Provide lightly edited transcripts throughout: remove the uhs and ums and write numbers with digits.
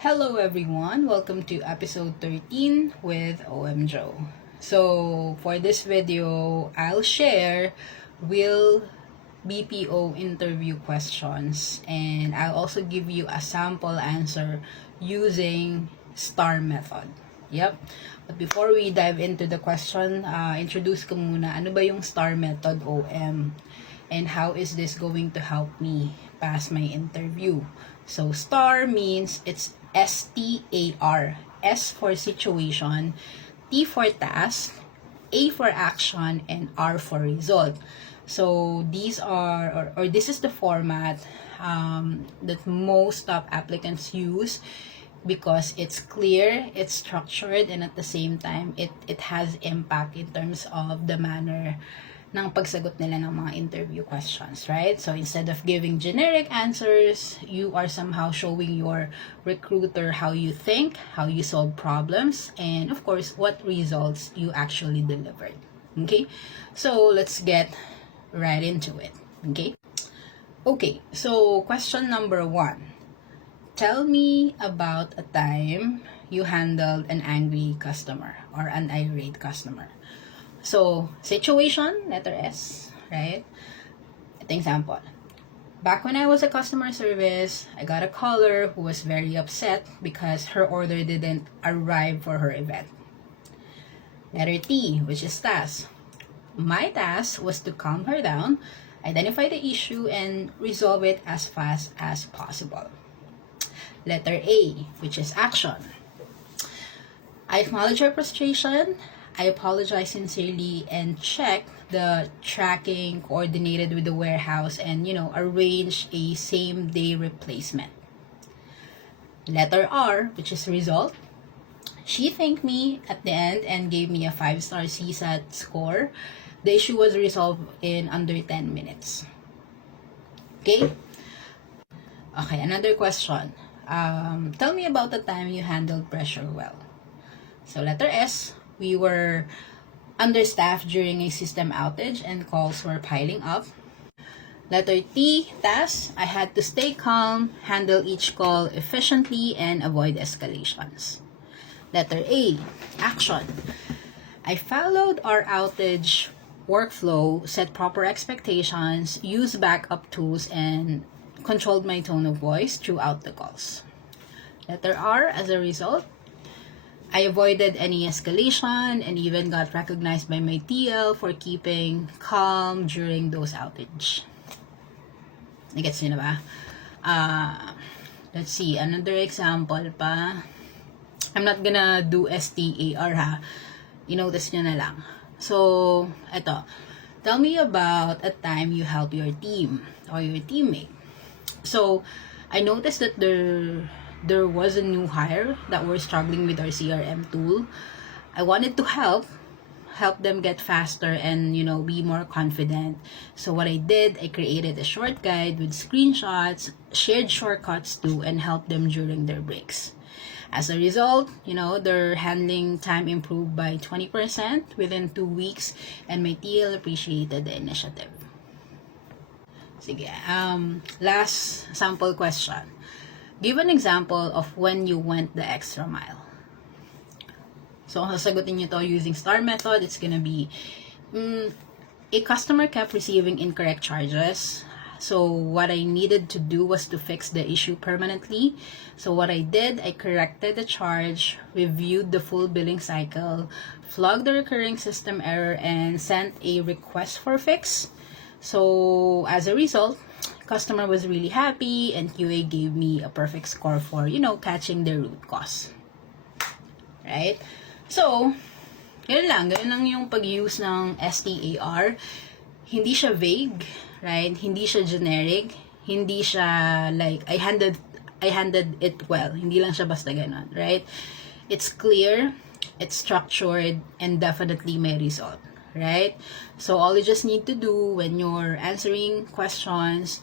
Hello everyone, welcome to episode 13 with OM Joe. So for this video, I'll share real BPO interview questions and I'll also give you a sample answer using STAR method. Yep. But before we dive into the question, introduce ko muna ano ba yung STAR method OM and how is this going to help me pass my interview. So STAR means it's STAR. S for situation, T for task, A for action, and R for result. So these are, or this is the format that most top applicants use because it's clear, it's structured, and at the same time, it has impact in terms of the manner ng pagsagot nila ng mga interview questions, right? So instead of giving generic answers, you are somehow showing your recruiter how you think, how you solve problems, and of course, what results you actually delivered. Okay? So let's get right into it. Okay? Okay, so question number 1. Tell me about a time you handled an angry customer or an irate customer. So, situation, letter S, right? Ito example. Back when I was a customer service, I got a caller who was very upset because her order didn't arrive for her event. Letter T, which is task. My task was to calm her down, identify the issue, and resolve it as fast as possible. Letter A, which is action. I acknowledge her frustration, I apologize sincerely, and check the tracking coordinated with the warehouse and, arrange a same-day replacement. Letter R, which is result. She thanked me at the end and gave me a 5-star CSAT score. The issue was resolved in under 10 minutes. Okay? Okay, another question. Tell me about the time you handled pressure well. So, letter S, we were understaffed during a system outage and calls were piling up. Letter T, task. I had to stay calm, handle each call efficiently, and avoid escalations. Letter A, action. I followed our outage workflow, set proper expectations, used backup tools, and controlled my tone of voice throughout the calls. Letter R, as a result, I avoided any escalation and even got recognized by my TL for keeping calm during those outage. Nagets nyo na ba? Let's see, another example pa. I'm not gonna do STAR ha. I-notice nyo na lang. So, eto. Tell me about a time you help your team or your teammate. So, I noticed that there was a new hire that were struggling with our CRM tool. I wanted to help them get faster and, be more confident. So what I did, I created a short guide with screenshots, shared shortcuts too, and helped them during their breaks. As a result, their handling time improved by 20% within 2 weeks, and my TL appreciated the initiative. Sige, last sample question. Give an example of when you went the extra mile. So, kung sasagutin nyo to using STAR method, it's gonna be, a customer kept receiving incorrect charges. So, what I needed to do was to fix the issue permanently. So, what I did, I corrected the charge, reviewed the full billing cycle, flagged the recurring system error, and sent a request for fix. So, as a result, customer was really happy and QA gave me a perfect score for, catching the root cause. Right? So, ganun lang yung pag-use ng STAR. Hindi siya vague, right? Hindi siya generic. Hindi siya like, I handled it well. Hindi lang siya basta ganun, right? It's clear, it's structured, and definitely may result. Right? So, all you just need to do when you're answering questions,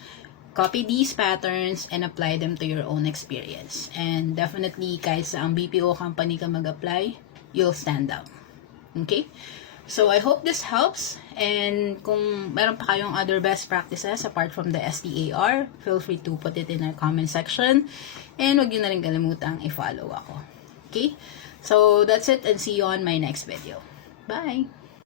copy these patterns and apply them to your own experience. And definitely, kahit sa ang BPO company ka mag-apply, you'll stand out. Okay? So, I hope this helps. And kung meron pa kayong other best practices apart from the STAR, feel free to put it in our comment section. And wag nyo na rin kalimutang i-follow ako. Okay? So, that's it and see you on my next video. Bye!